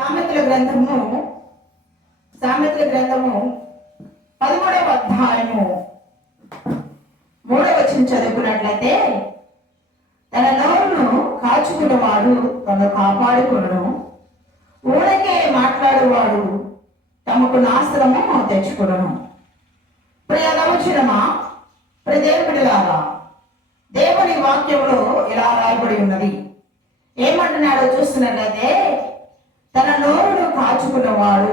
సామెతల గ్రంథము సామెతల గ్రంథము 13వ అధ్యాయము 3వ వచనం చదువుకున్నట్లయితే, తన నోరును కాచుకున్నవాడు తను కాపాడుకును, ఊరకే మాట్లాడేవాడు తమకు నాశనము తెచ్చుకును. ప్రియవచనమా, దేవుడిలాగా దేవుని వాక్యంలో ఇలా రాయబడి ఉన్నది. ఏమంటున్నాడో చూస్తున్నట్లయితే, తన నోరును కాచుకున్నవాడు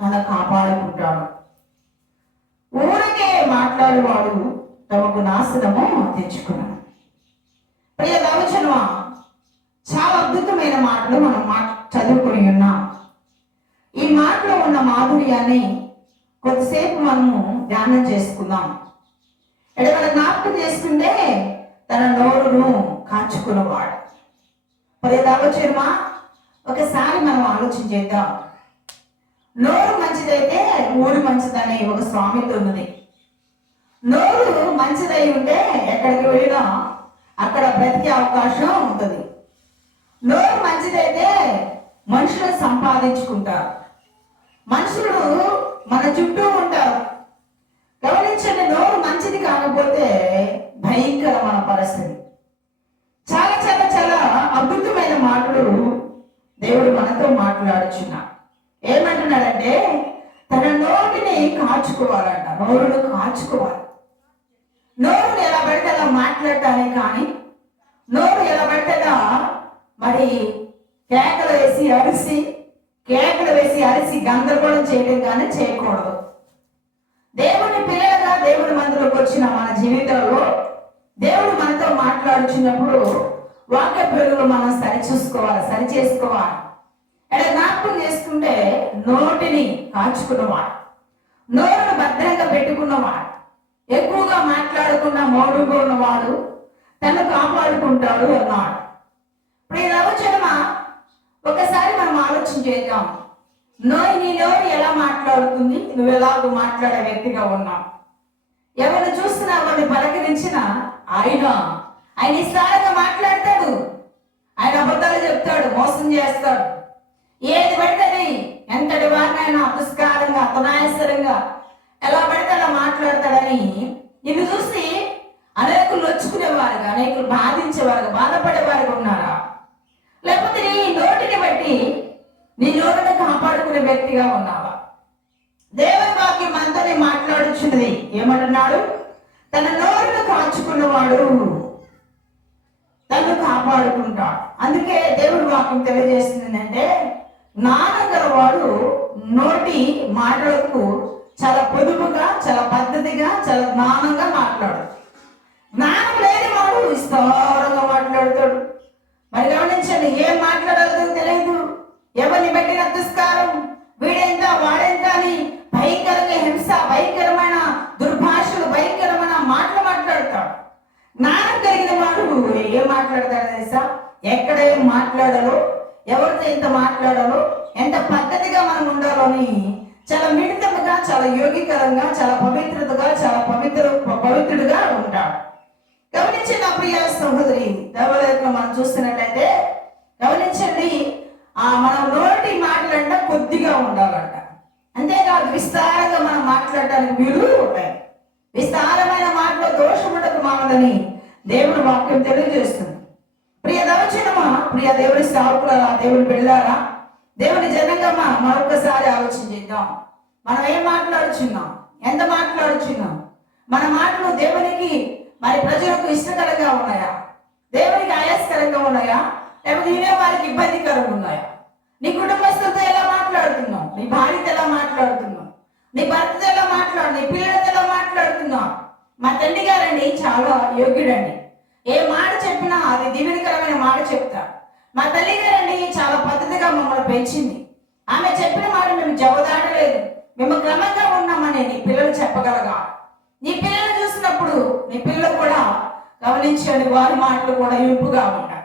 తన కాపాడుకుంటాడు, ఊరకే మాట్లాడేవాడు తమకు నాశనము తెచ్చుకున్నాడు. ప్రియ దవచనమా, చాలా అద్భుతమైన మాటలు మనం చదువుకుని ఉన్నాం. ఈ మాటలో ఉన్న మాధుర్యాన్ని కొద్దిసేపు మనము ధ్యానం చేసుకుందాం. ఎడవల జ్ఞాపకం చేసుకుంటే, తన నోరును కాచుకున్నవాడు. ప్రియ దవచనమా, ఒకసారి మనం ఆలోచన చేద్దాం. నోరు మంచిదైతే ఊరు మంచిదని ఒక సామెత ఉన్నది. నోరు మంచిదై ఉంటే ఎక్కడికి వెళ్ళినా అక్కడ బ్రతికే అవకాశం ఉంటుంది. నోరు మంచిదైతే మనుషులు సంపాదించుకుంటారు, మనుషులు మన చుట్టూ ఉంటారు. గమనించండి, నోరు మంచిది కాకపోతే భయంకరమైన పరిస్థితి. చాలా చాలా చాలా అద్భుతమైన మాటలు దేవుడు మనతో మాట్లాడుచున్నాడు. ఏమంటున్నాడంటే, తన నోటిని కాచుకోవాలంట. నోరును కాచుకోవాలి. నోరుని ఎలా పడితే అలా మాట్లాడటానికి కానీ, నోరు ఎలా పడితే మరి కేకలు వేసి అరిసి గందరగోళం చేయడం కానీ చేయకూడదు. దేవుని పిల్లలుగా దేవుని మందిలోకి వచ్చిన మన జీవితంలో దేవుడు మనతో మాట్లాడుచున్నప్పుడు వాక్య పిల్లలు మనం సరి చేసుకోవాలి. అలా జ్ఞాపకం చేసుకుంటే, నోటిని కాచుకున్నవాడు, నోరును భద్రంగా పెట్టుకున్నవాడు, ఎక్కువగా మాట్లాడకుండా మౌనంగా ఉన్నవాడు తను కాపాడుకుంటాడు అన్నాడు. ఇప్పుడు ఈ రవచనమా, ఒకసారి మనం ఆలోచన చేద్దాం. నీ నోరు ఎలా మాట్లాడుతుంది? నువ్వు ఎలాగో మాట్లాడే వ్యక్తిగా ఉన్నావు. ఎవరిని చూసినా వాడిని పలకరించినా ఆయన ఇష్టాలుగా మాట్లాడతాడు. ఆయన అబద్ధాలు చెప్తాడు, మోసం చేస్తాడు. ఏది పడితే ఎంతటి వారినైనా అపస్కారంగా అతనాయసరంగా ఎలా పడితే అలా మాట్లాడతాడని ఇవి చూసి అనేకులు నొచ్చుకునేవారుగా, అనేకులు బాధించేవారుగా, బాధపడేవారుగా ఉన్నారా? లేకపోతే నీ నోటిని బట్టి నీ నోటిని కాపాడుకునే వ్యక్తిగా ఉన్నావా? దేవుని వాక్యం అంతని మాట్లాడుచున్నది. ఏమంటున్నాడు? తన నోరును కాచుకున్నవాడు తను కాపాడుకుంటాడు. అందుకే దేవుడి వాక్యం తెలియజేస్తుంది ఏంటంటే, జ్ఞానం గలవాడు నోటి మాటలకు చాలా పొదుపుగా, చాలా పద్ధతిగా, చాలా జ్ఞానంగా మాట్లాడు. జ్ఞానం లేని వాడు విస్తారంగా మాట్లాడతాడు. మరి గమనించండి, ఏం మాట్లాడాలో తెలియదు, ఎవరిని పెట్టిన తిరస్కారం, వీడెంత వాడెంత అని భయంకరంగా హింస, భయంకరమైన దుర్భాషలు, భయంకరమైన మాటలు మాట్లాడతాడు. జ్ఞానం కలిగిన వాడు ఏం మాట్లాడతాడు తెలుసా? ఎక్కడ ఏం మాట్లాడాలో, ఎవరితో ఎంత మాట్లాడాలో, ఎంత పద్ధతిగా మనం ఉండాలో అని చాలా మిళితముగా, చాలా యోగికరంగా, చాలా పవిత్రతగా, చాలా పవిత్రుడుగా ఉంటాడు. గమనించండి నా ప్రియ సహోదరి, దేవాలయంలో మనం చూస్తున్నట్లయితే గమనించండి, మన నోటి మాటలంట కొద్దిగా ఉండాలంట. అంతేకాదు, విస్తారంగా మనం మాట్లాడటానికి వీలు ఉంటాయి. విస్తారమైన మాటలో దోషం ఉండదు మానదని దేవుని వాక్యం తెలియజేస్తుంది. ప్రియ దవచనమా, ప్రియ దేవుని సేవకులారా, దేవుని బిడ్డలారా, దేవుని జనంగమా, మరొకసారి ఆలోచన చేద్దాం. మనం ఏం మాట్లాడుచున్నాం? ఎంత మాట్లాడుచున్నాం? మన మాటలు దేవునికి మరి ప్రజలకు ఇష్టకరంగా ఉన్నాయా? దేవునికి ఆయాస్కరంగా ఉన్నాయా? లేకపోతే వినే వారికి ఇబ్బందికరంగా ఉన్నాయా? నీ కుటుంబస్తులతో ఎలా మాట్లాడుతున్నావు? నీ భార్యతో ఎలా మాట్లాడుతున్నావు? నీ భర్తతో ఎలా నీ పిల్లలతో ఎలా మాట్లాడుతున్నావు? మా తండ్రి గారండి చాలా యోగ్యుడండి. ఏ మాట చెప్పినా అది దీవెనకరమైన మాట చెప్తారు. మా తల్లి గారండి చాలా పద్ధతిగా మమ్మల్ని పెంచింది. ఆమె చెప్పిన మాట మేము జవదాటలేదు, మేము క్రమంగా ఉన్నామని నీ పిల్లలు చెప్పగలగా. నీ పిల్లలు చూసినప్పుడు నీ పిల్లలు కూడా గమనించండి, వారి మాటలు కూడా ఇంపుగా ఉంటాయి.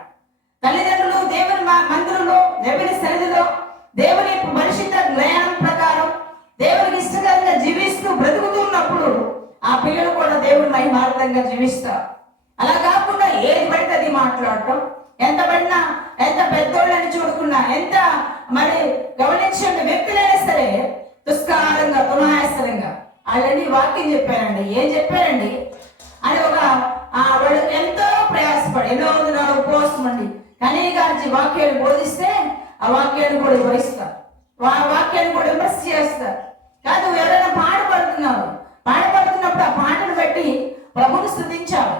తల్లిదండ్రులు దేవుని మందిరంలో, దేవుని సన్నిధిలో, దేవుని పరిశుద్ధ జ్ఞానం ప్రకారం దేవునికి ఇష్టకరంగా జీవిస్తూ బ్రతుకుతున్నప్పుడు ఆ పిల్లలు కూడా దేవుని మహిమార్థంగా జీవిస్తారు. అలా కాకుండా ఏది పడితే అది మాట్లాడటం, ఎంత పడినా, ఎంత పెద్దోళ్ళని చూడకుండా, ఎంత మరి గమనించండి, వ్యక్తులైనా సరే దుష్కారంగా దునాయాసరంగా ఆల్రెడీ వాక్యం చెప్పారండి. ఏం చెప్పారండి అని వాడు ఎంతో ప్రయాసపడి ఎన్నో దినాలు ఉపవాసం అండి కనీగార్చి వాక్యాన్ని బోధిస్తే ఆ వాక్యాన్ని కూడా వివరిస్తారు, వాక్యాన్ని కూడా విమర్శ చేస్తారు. కాదు, ఎవరైనా పాడపడుతున్నప్పుడు ఆ పాటను బట్టి ప్రభుని స్తుతించాలి.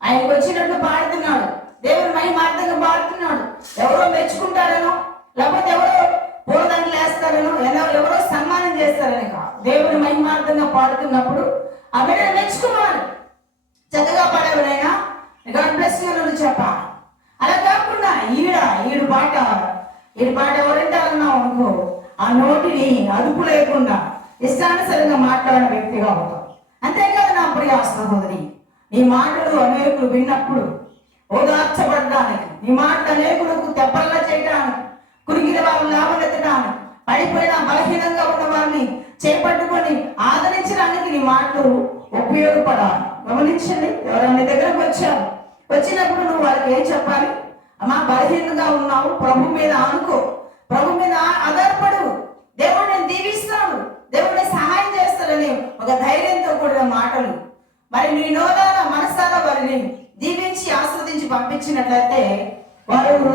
ఆయనకు వచ్చినట్టు పాడుతున్నాడు, దేవుని మహిమార్థంగా పాడుతున్నాడు. ఎవరో మెచ్చుకుంటారనో, లేకపోతే ఎవరో పూలదండలు వేస్తారనో, ఎవరో సన్మానం చేస్తారని కాదు. దేవుని మహిమార్థంగా పాడుతున్నప్పుడు ఆ బిడ్డను మెచ్చుకోవాలి. చక్కగా పాడేవరైనా గాడ్ బ్లెస్ యు అని చెప్పాలి. అలా కాకుండా ఈడు పాట ఎవరంటారన్నావు అనుకో, ఆ నోటిని అదుపు లేకుండా ఇష్టానుసరంగా మాట్లాడిన వ్యక్తిగా అవుతాం. అంతేకాదు నా ప్రియ సహోదరి, నీ మాటలు అనేకులు విన్నప్పుడు ఓదార్చబడడానికి, నీ మాటలు అనేకులకు తెప్పల్లా చేయడానికి, కురిగిన వారిని లేవనెత్తడానికి, పడిపోయిన బలహీనంగా ఉన్న వారిని చేపట్టుకొని ఆదరించడానికి నీ మాటలు ఉపయోగపడాలి. గమనించండి, ఎవరైనా దగ్గరకు వచ్చినప్పుడు నువ్వు వాళ్ళకి ఏం చెప్పాలి? అమ్మా, బలహీనంగా ఉన్నావు, ప్రభు మీద ఆనుకో, ప్రభు మీద ఆధారపడు, దేవుడు నేను దీవిస్తాడు, దేవుడిని సహాయం చేస్తాడని ఒక ధైర్యంతో కూడిన మాటలు మరి నీ నోరాల మనసాల వారిని దీవించి ఆస్వాదించి పంపించినట్లయితే వారు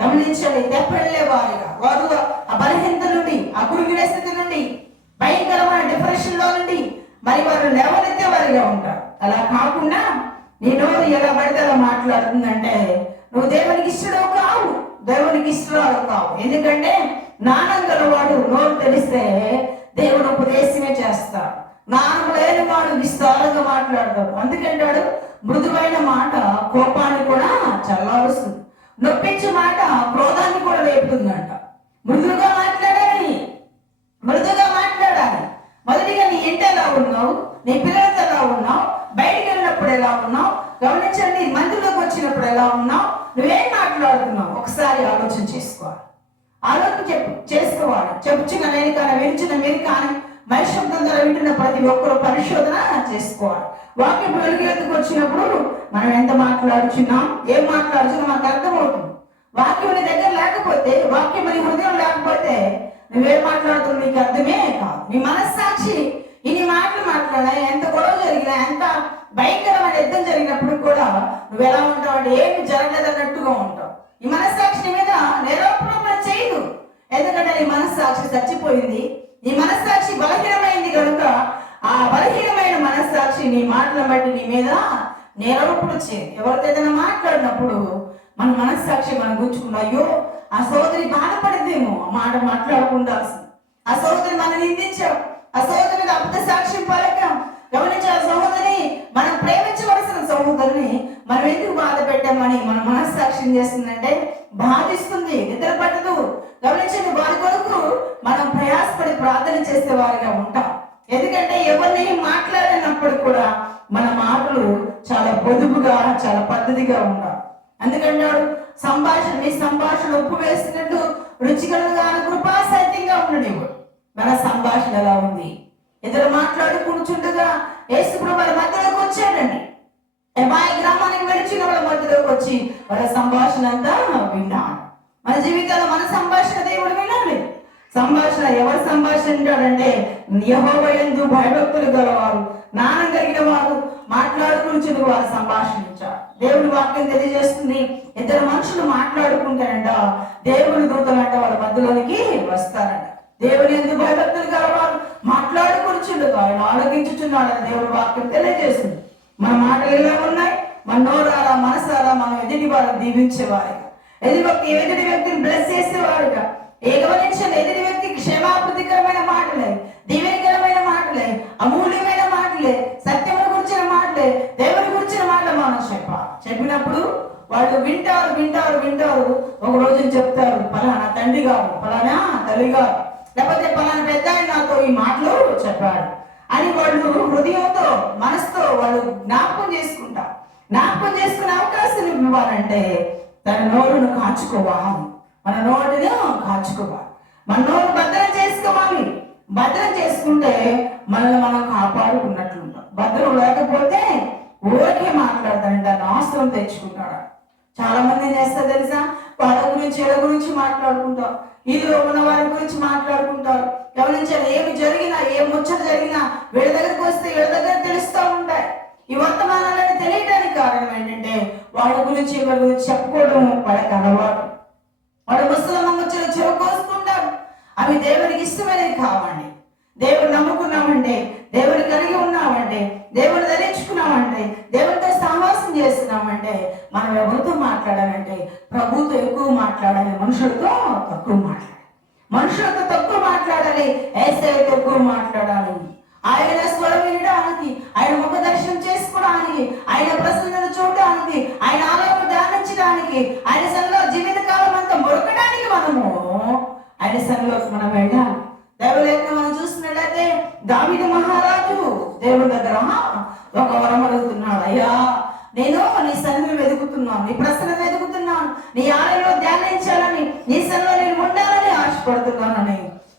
గమనించండి, తెప్పళ్ళే వారిగా, వారు ఆ బలహీనత నుండి, ఆ కురిగిన స్థితి నుండి, భయంకరమైన డిప్రెషన్ లో నుండి మరి వారు లేవనెత్తే వారిగా ఉంటారు. అలా కాకుండా నీ నోరు ఎలా పడితే అలా మాట్లాడుతుందంటే నువ్వు దేవునికి ఇష్టడవు కావు, దేవునికి ఇష్టరాలు కావు. ఎందుకంటే జ్ఞానం గలవాడు నోరు తెలిస్తే దేవుడు ఉపదేశమే చేస్తాడు, జ్ఞానం లేని వాడు విస్తారంగా మాట్లాడతాడు. అందుకంటాడు, మృదువైన మాట కోపాన్ని కూడా చల్లారుస్తుంది, నొప్పించే మాట క్రోధాన్ని కూడా రేపుతుందంట. మృదువుగా మాట్లాడాలి. మొదటిగా నీ ఇంటి ఎలా ఉన్నావు, నీ పిల్లలతో ఎలా ఉన్నావు, బయటికి వెళ్ళినప్పుడు ఎలా ఉన్నావు, గమనించండి, మందిలోకి వచ్చినప్పుడు ఎలా ఉన్నావు, నువ్వేం మాట్లాడుతున్నావు ఒకసారి ఆలోచన చేసుకోవాలి. చెప్పుచున్న నేను కానీ వినిచిన మీరు కానీ మనిషబ్దం ద్వారా వింటున్న ప్రతి ఒక్కరు పరిశోధన చేసుకోవాలి. వాక్యం వెలుగులోకి వచ్చినప్పుడు మనం ఎంత మాట్లాడుచున్నాం, ఏం మాట్లాడుచున్నాం మనకు అర్థమవుతుంది. వాక్యం నీ దగ్గర లేకపోతే, వాక్యం నీ హృదయం లేకపోతే నువ్వేం మాట్లాడుతున్నావు నీకు అర్థమే కాదు. నీ మనస్సాక్షి ఇన్ని మాటలు మాట్లాడా, ఎంత గొడవ జరిగినా, ఎంత భయంకరమైన యుద్ధం జరిగినప్పుడు కూడా నువ్వు ఎలా ఉంటావు అంటే ఏమి జరగలేదన్నట్టుగా ఉంటావు. ఈ మనస్సాక్షి మీద నిరూపణ చేయదు, ఎందుకంటే నీ మనస్సాక్షి చచ్చిపోయింది, నీ మనస్సాక్షి బలహీనమైంది కనుక ఆ బలహీనమైన మనస్సాక్షి నీ మాటలను బట్టి నీ మీద నిరూపణ చేయదు. ఎవరితో ఏదైనా మాట్లాడినప్పుడు మన మనస్సాక్షి మనం గుంచుకున్నా, అయ్యో ఆ సోదరి బాధపడిందేమో ఆ మాట మాట్లాడుకుండాల్సింది, ఆ సోదరి మనం నిందించాం, ఆ సోదరికి అబద్ధ సాక్ష్యం పలకం. గమనించి ఆ సహోదరిని మనం ప్రేమించవలసిన సహోదరిని మనం ఎందుకు బాధ పెట్టామని మన మనస్సాక్ష్యం చేస్తుందంటే బాధిస్తుంది, నిద్ర పట్టదు. గమనించండి, వారి కొరకు మనం ప్రయాసపడి ప్రార్థన చేసే వారిగా ఉంటాం. ఎందుకంటే ఎవరిని మాట్లాడినప్పుడు కూడా మన మాటలు చాలా పొదుపుగా, చాలా పద్ధతిగా ఉండాలి. అందుకన్నాడు, మీ సంభాషణ ఉప్పు వేసినట్టు రుచికరంగా కృపాసహితంగా ఉండనివ్వడు. మన సంభాషణ ఎలా ఉంది? ఇద్దరు మాట్లాడు కూర్చుండగా యేసుప్రభు వాళ్ళ మధ్యలోకి వచ్చాడండి. ఎమాయి గ్రామానికి వెలిచిన వాళ్ళ మధ్యలోకి వచ్చి వాళ్ళ సంభాషణ అంతా విన్నాడు. మన జీవితంలో మన సంభాషణ దేవుడు వినాలి. సంభాషణ ఎవరు సంభాషణ అంటాడంటే యెహోవా యందు భయభక్తులు గలవారు, జ్ఞానం కలిగిన వారు మాట్లాడుకుంటూ వారు సంభాషించారు. దేవుడి వాక్యం తెలియజేస్తుంది, ఇద్దరు మనుషులు మాట్లాడుకుంటారంట, దేవుని దూతలంట వాళ్ళ మధ్యలోనికి వస్తారంట. దేవుని యందు భయభక్తులు గలవారు మాట్లాడుకుంటుండగా ఆయన ఆలోచించుచున్నాడని దేవుడి వాక్యం తెలియజేస్తుంది. మన మాటలు ఎలా ఉన్నాయి? మన నోరారా మనసారా మనం ఎదుటి వారిని దీవించేవారుగా, ఎదుటి వ్యక్తిని బ్లెస్ చేసేవారుగా, గమనించండి, ఎదుటి వ్యక్తికి క్షేమాభివృద్ధికరమైన మాటలే, దీవెనకరమైన మాటలే, అమూల్యమైన మాటలే, సత్యమును గురించిన మాటలే, దేవుని గురించిన మాటలు మనం చెప్పినప్పుడు వాళ్ళు వింటారు. ఒక రోజు చెప్తారు, పలానా తండ్రి గారు, పలానా తల్లి గారు, లేకపోతే పలానా పెద్ద ఆయన నాతో ఈ మాటలు చెప్పాడు అని వాళ్ళు హృదయంతో, మనసుతో వాళ్ళు జ్ఞాపకం చేసుకుంటారు. జ్ఞాపకం చేసుకునే అవకాశం ఇవ్వాలంటే తన నోరును కాచుకోవాలి, మన నోటిని కాచుకోవాలి, మన నోరు భద్రం చేసుకోవాలి. భద్రం చేసుకుంటే మనల్ని మనం కాపాడుకున్నట్లు ఉంటాం. భద్రం లేకపోతే ఊరికే మాట్లాడతాడంట, నాశనం తెచ్చుకుంటాడు. చాలా మంది ఏం చేస్తారు తెలుసా? వాళ్ళ గురించి వీళ్ళ గురించి మాట్లాడుకుంటారు, ఇదిలో ఉన్న వారి గురించి మాట్లాడుకుంటారు. గమనించాలి, ఏమి జరిగినా ఏ ముచ్చట జరిగినా వీళ్ళ దగ్గరికి వస్తే వీళ్ళ దగ్గర తెలుస్తూ ఉంటాయి. ఈ వర్తమానాలని తెలియడానికి కారణం ఏంటంటే వాళ్ళ గురించి వీళ్ళ గురించి చెప్పుకోవడం వాళ్ళకి అలవాటు. వాడు ముసలమ్మ ముచ్చలు చెవుకోసుకుంటారు. అవి దేవునికి ఇష్టమైనవి కావండి. దేవుడు నమ్ముకున్నామంటే, దేవుడు కలిగి ఉన్నామంటే, దేవుడు ధరించుకున్నామంటే, దేవుడితో సహవాసం చేస్తున్నామంటే మనం ఎవరితో మాట్లాడాలంటే ప్రభుతో ఎక్కువ మాట్లాడాలి, మనుషులతో తక్కువ మాట్లాడాలి. మనుషులతో తక్కువ మాట్లాడాలి, యేసయ్యతో ఎక్కువ మాట్లాడాలి. ఆయన స్వరం వినడానికి, ఆయన ముఖ దర్శనం చేసుకోవడానికి, ఆయన ప్రసన్నతను చూడడానికి, ఆయన ఆలోచన ధ్యానించడానికి, ఆయన సన్నిధిలో జీవిత కాలం అంతా మొరకడానికి మనము ఆయన సన్నిధిలోకి మనం వెళ్ళాలి. దైవలేఖనం మనం చూసినట్లయితే దావీదు మహారాజు దేవుడి దగ్గర ఒక వరం అడుగుతున్నాడు. అయ్యా, నేను నీ సన్నిధిని వెతుకుతున్నాను, నీ ప్రసన్నత వెతుకుతున్నాను, నీ ఆలయంలో ధ్యానించాలని, నీ సన్నిధిలో నేను ఉండాలని ఆశపడుతున్నానని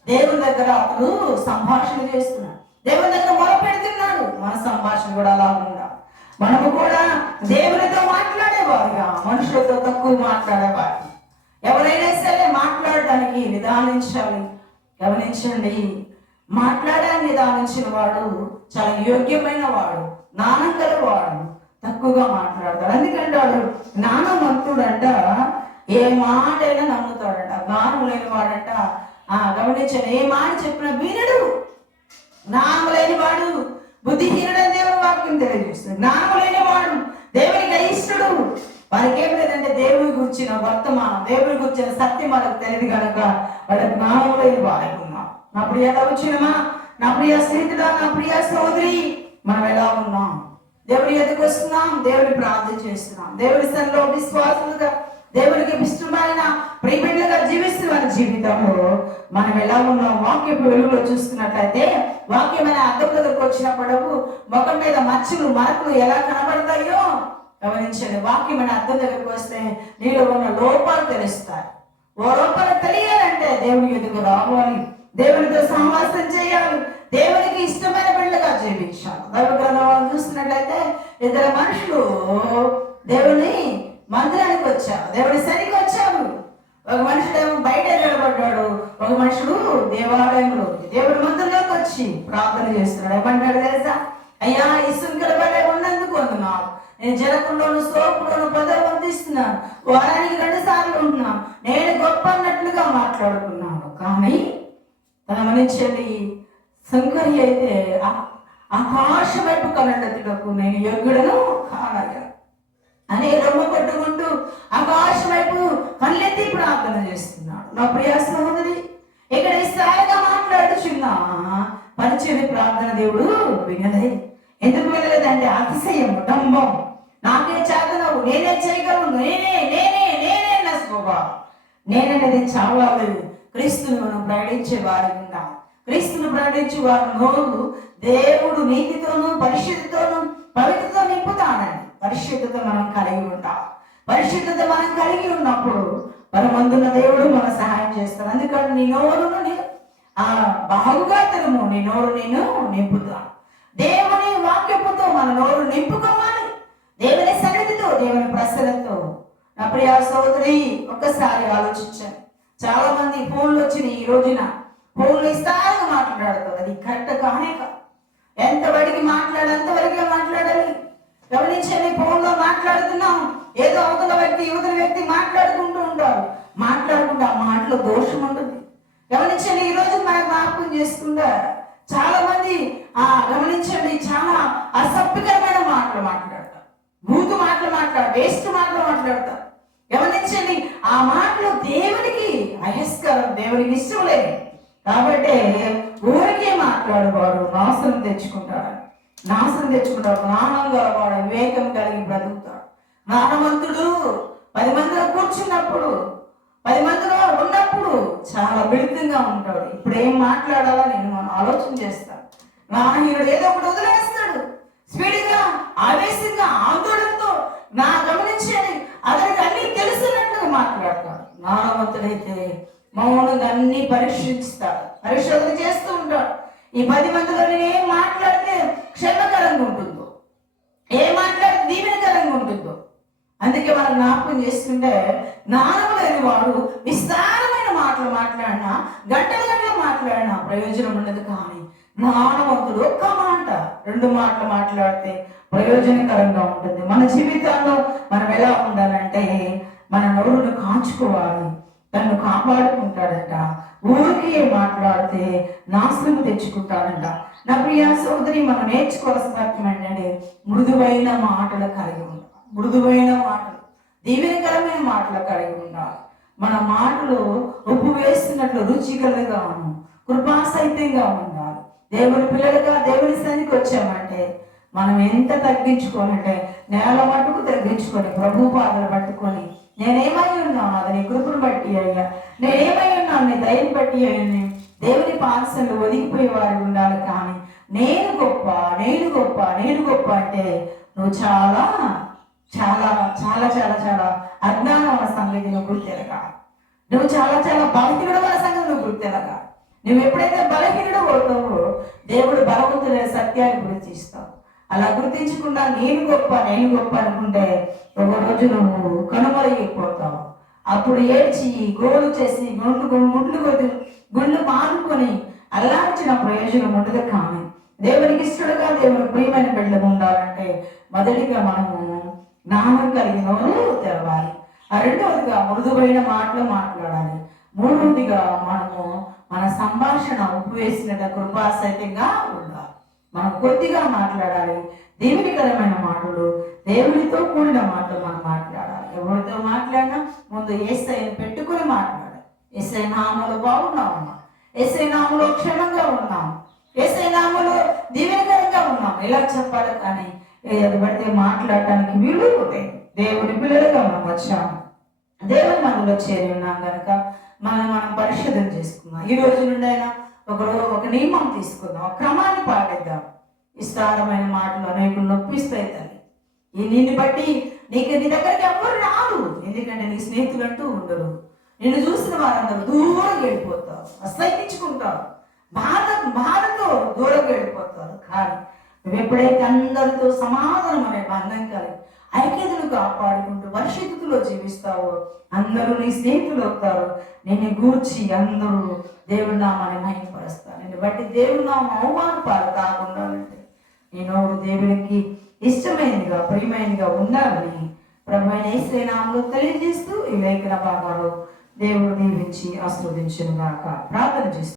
దేవుడి దగ్గర అతను సంభాషణ చేస్తున్నాడు. దేవుని దగ్గర మొర పెడుతున్నాడు. మన సంభాషణ కూడా అలా ఉందా? మనము కూడా దేవునితో మాట్లాడేవారుగా, మనుషులతో తక్కువ మాట్లాడేవారు. ఎవరైనా సరే మాట్లాడడానికి నిదానించాలి. గమనించండి, మాట్లాడడానికి నిదానించిన వాడు చాలా యోగ్యమైన వాడు, జ్ఞానం గల వాడు, తక్కువగా మాట్లాడతాడు. ఎందుకంటే వాడు జ్ఞానవంతుడంట, ఏ మాట అయినా నమ్ముతాడంట. జ్ఞానం లేని వాడంట గమనించండి, ఏ మాట చెప్పినా వినడు. జ్ఞానం లేని వాడు బుద్ధిహీనుడని దేవుని వాక్యం తెలియజేస్తుంది. జ్ఞానం లేని వాడు దేవునికి అయిష్టుడు. వారికి ఏం లేదంటే దేవుని గురించిన వర్తమానం, దేవుని గురించిన సత్యం వాళ్ళకి తెలియదు కనుక వాళ్ళ జ్ఞానం లేని వారికి ఉన్నాం. నా ప్రియ వచ్చినమా, నా ప్రియ స్నేహితుడా, నా ప్రియ సోదరి, మనం ఎలా ఉన్నాం? దేవుని ఎదుగు వస్తున్నాం, దేవుని ప్రార్థన చేస్తున్నాం, దేవుని సన్నిధిలో విశ్వాసులుగా, దేవునికి ఇష్టమైన ప్రియబిడ్డలుగా జీవిస్తున్న జీవితంలో మనం ఎలా ఉన్నాం? వాక్యపు వెలుగులో చూస్తున్నట్లయితే వాక్యమైన అద్దం దగ్గరకు వచ్చినప్పుడు ముఖం మీద మచ్చలు మరకలు ఎలా కనబడతాయో గమనించండి. వాక్యమైన అద్దం దగ్గరకు వస్తే నీలో ఉన్న లోపాలు తెలుస్తాయి. ఓ లోపాలు తెలియాలంటే దేవుని ఎదుగు రావాలి, దేవునితో సహవాసం చేయాలి, దేవునికి ఇష్టమైన బిడ్డగా జీవించాలి. దైవ గ్రంథాలను చూస్తున్నట్లయితే ఇద్దరు మనుషులు దేవుని మందిరానికి వచ్చారు, దేవుడి సరికి వచ్చారు. ఒక మనుషుడు ఏమో బయట నిలబడ్డాడు, ఒక మనుషుడు దేవాలయంలో దేవుడి మందిరంలోకి వచ్చి ప్రార్థన చేస్తున్నాడు. ఏమంటాడు తెలుసా? అయ్యా, ఈ సుంకల బలే ఉన్నందుకు వందనాలు, నేను జలకంలోను సోపులోను పదవి వందిస్తున్నాను, వారానికి 2 సార్లు ఉంటున్నాను, నేను గొప్ప అన్నట్లుగా మాట్లాడుకున్నాను. కానీ గమనించండి, శంకరి అయితే ఆకాశం వైపు కన్నడకు నేను యోగ్యుడను కానయ్యా అని రొమ్మ పట్టుకుంటూ ఆకాశం వైపు కళ్ళెత్తి ప్రార్థన చేస్తున్నాడు. నా ప్రియ సహోదరి, ఇక్కడ స్థాయిగా మాట్లాడుచున్నా పరిచయ ప్రార్థన దేవుడు వినలే. ఎందుకు వినలేదంటే అతిశయం, డంబం, నాకే చేతనవు, నేనే చేయగలను, నేనే నేనే నేనే నా స్వభావం, నేననేది చాలా లేదు. క్రీస్తుని మనం ప్రకటించే వారి ఉంటాం. క్రీస్తుని ప్రకటించే వారి నోరు దేవుడు నీతితోనూ పరిశుద్ధితోనూ పవిత్రతో నింపుతానండి. పరిశుద్ధత మనం కలిగి ఉంటాం. పరిశుద్ధత మనం కలిగి ఉన్నప్పుడు పరమందున్న దేవుడు మన సహాయం చేస్తాడు. అందుకని నీ నోరును బాగుగా తెలుము, నీ నోరు నేను నింపుతా. దేవుని వాక్యపుతో మన నోరు నింపుకోవాలి, దేవుని సన్నిధితో, దేవుని ప్రసన్నతో. నా ప్రియ సోదరి, ఒక్కసారి ఆలోచించాను. చాలా మంది ఫోన్లు వచ్చినాయి. ఈ రోజున ఫోన్లు ఇస్తారని మాట్లాడతారు. అది కరెక్ట్ కానే కాదు. ఎంతవరకు అంతవరకే మాట్లాడాలి. గమనించండి, ఫోన్లో మాట్లాడుతున్నాం, ఏదో అవతల వ్యక్తి యువతల వ్యక్తి మాట్లాడుకుంటూ ఉంటారు. మాట్లాడుకుంటే ఆ మాటలో దోషం ఉంటుంది. గమనించండి, ఈ రోజు మనం జ్ఞాపకం చేసుకుంటా చాలా మంది గమనించండి, చాలా అసభ్యకరమైన మాటలు మాట్లాడతారు, బూతు మాటలు మాట్లాడతారు, వేస్ట్ మాటలు మాట్లాడతారు. గమనించండి, ఆ మాటలు దేవునికి అయస్కరం, దేవునికి ఇష్టం లేదు. కాబట్టి ఊరికే మాట్లాడేవాడు నాశనం తెచ్చుకుంటాడు. జ్ఞానం గలవాడు వివేకం కలిగి బ్రతుకుతాడు. జ్ఞానవంతుడు 10 మందిలో కూర్చున్నప్పుడు, 10 మందిలో ఉన్నప్పుడు చాలా మిళితంగా ఉంటాడు. ఇప్పుడు ఏం మాట్లాడాలో నేను ఆలోచన చేస్తాను. జ్ఞానహీనుడు ఏదో ఒకటి వదిలేస్తాడు, స్పీడ్గా, ఆవేశంగా, ఆందోళనతో గమనించండి, అతనికి అన్ని తెలిసినట్లుగా మాట్లాడతాడు. జ్ఞానవంతుడైతే మౌనంగా అన్ని పరిశోధన చేస్తూ ఉంటాడు. ఈ 10 మందిలో ఏం మాట్లాడితే క్షేమకరంగా ఉంటుందో, ఏం మాట్లాడితే దీవెనకరంగా ఉంటుందో, అందుకే మనం జ్ఞాపకం చేస్తుంటే జ్ఞానం లేని వాడు విస్తారమైన మాటలు మాట్లాడినా, గంటల గంటలు మాట్లాడినా ప్రయోజనం ఉండదు. కానీ జ్ఞానవంతుడు ఒక్క మాట, 2 మాటలు మాట్లాడితే ప్రయోజనకరంగా ఉంటుంది. మన జీవితాల్లో మనం ఎలా ఉండాలంటే మన నోరును కాచుకోవాలి. తను కాపాడుకుంటాడంట. ఊరికే మాట్లాడితే నాశనం తెచ్చుకుంటాడంట. నా ప్రియ సోదరి, మనం నేర్చుకోవాల్సిన సత్యం ఏంటంటే మృదువైన మాటలు కలిగి ఉండాలి. మృదువైన మాటలు, దీవెనకరమైన మాటలు కలిగి ఉండాలి. మన మాటలు ఉప్పు వేస్తున్నట్లు రుచికరంగాను కృపాసహితంగా ఉండాలి. దేవుని పిల్లలుగా దేవుని సన్నిధికి వచ్చామంటే మనం ఎంత తగ్గించుకోనంటే నేల మట్టుకు తగ్గించుకొని ప్రభు పాదలు పట్టుకొని నేనేమై ఉన్నాను అది నీ కృపను బట్టి అయ్యా, నేనేమై ఉన్నాను నీ దయని బట్టి అయ్యని దేవుని పాదశలు ఒదిగిపోయే వారు ఉండాలి. కానీ నేను గొప్ప, నేను గొప్ప, నేను గొప్ప అంటే నువ్వు చాలా చాలా చాలా చాలా చాలా అజ్ఞానమైన సంగతి నువ్వు గుర్తెరగా. నువ్వు చాలా చాలా బలహీనుడమైన సంగతి నువ్వు గుర్తెరగా. నువ్వు ఎప్పుడైతే బలహీనుడు అవుతావో దేవుడు బలవంతుడైన సత్యాన్ని గుర్తిస్తావు. అలా గుర్తించకుండా నేను గొప్ప, నేను గొప్ప అనుకుంటే ఒక రోజు నువ్వు కనుమరుగైపోతావు. అప్పుడు ఏడ్చి గోలు చేసి గుండ్లు మానుకొని అల్లార్చిన ప్రయోజనం ఉండదు. కానీ దేవునికి ఇష్టడుగా దేవుని ప్రియమైన బిడ్డలు ఉండాలంటే మొదటిగా మనము జ్ఞానం కలిగిన తెరవాలి. రెండవదిగా మృదువైన మాటలు మాట్లాడాలి. మూడవదిగా మనము మన సంభాషణ ఉప్పు వేసినట్ల కృపాసహితంగా ఉండాలి. మనం కొద్దిగా మాట్లాడాలి. దేవునికరమైన మాటలు, దేవునితో కూడిన మాటలు మనం మాట్లాడాలి. ఎవరితో మాట్లాడినా ముందు యేసయ్యను పెట్టుకుని మాట్లాడాలి. యేసయ్య నామములో బాగున్నామమ్మా, యేసయ్య నామములో క్షేమంగా ఉన్నాం, యేసయ్య నామములో దీవెనకరంగా ఉన్నాం ఇలా చెప్పాలి. కానీ ఏది పడితే మాట్లాడటానికి వీలు లేదు. దేవుని పిల్లలుగా మనం వచ్చాము, దేవుని మనలో చేరి ఉన్నాం కనుక మనం పరిశోధన చేసుకుందాం. ఈ రోజు నుండి అయినా ఒక నియమం తీసుకుందాం, ఒక క్రమాన్ని పాటిద్దాం. విస్తారమైన మాటలు అనేకులు నొప్పిస్తాయి తల్లి. నిన్ను బట్టి నీ దగ్గరికి ఎవరు రారు. ఎందుకంటే నీ స్నేహితులు అంటూ ఉండరు. నిన్ను చూసిన వారందరూ దూరం వెళ్ళిపోతారు, అసహించుకుంటారు, బాధతో దూరం వెళ్ళిపోతారు. కానీ నువ్వు ఎప్పుడైతే అందరితో సమాధానం అనే బంధం కలిగి ఐక్యతను కాపాడుకుంటూ పరిశుద్ధిలో జీవిస్తావో అందరూ నీ స్నేహితులు అవుతారు. నిన్ను గూర్చి అందరూ దేవుడి నామాన్ని మహిమపరుస్తారు. నిన్ను బట్టి దేవుడి నామం అవమానపాలు కాకుండా ఉంటే నీ నోరు దేవునికి ఇష్టమైనదిగా ప్రియమైనదిగా ఉండాలని ప్రభువైన యేసయ్య నామములో తెలియజేస్తూ ఈ లేఖన భాగాలు దేవుడు దీవించి ఆశీర్వదించును గాక. ప్రార్థన చేస్తూ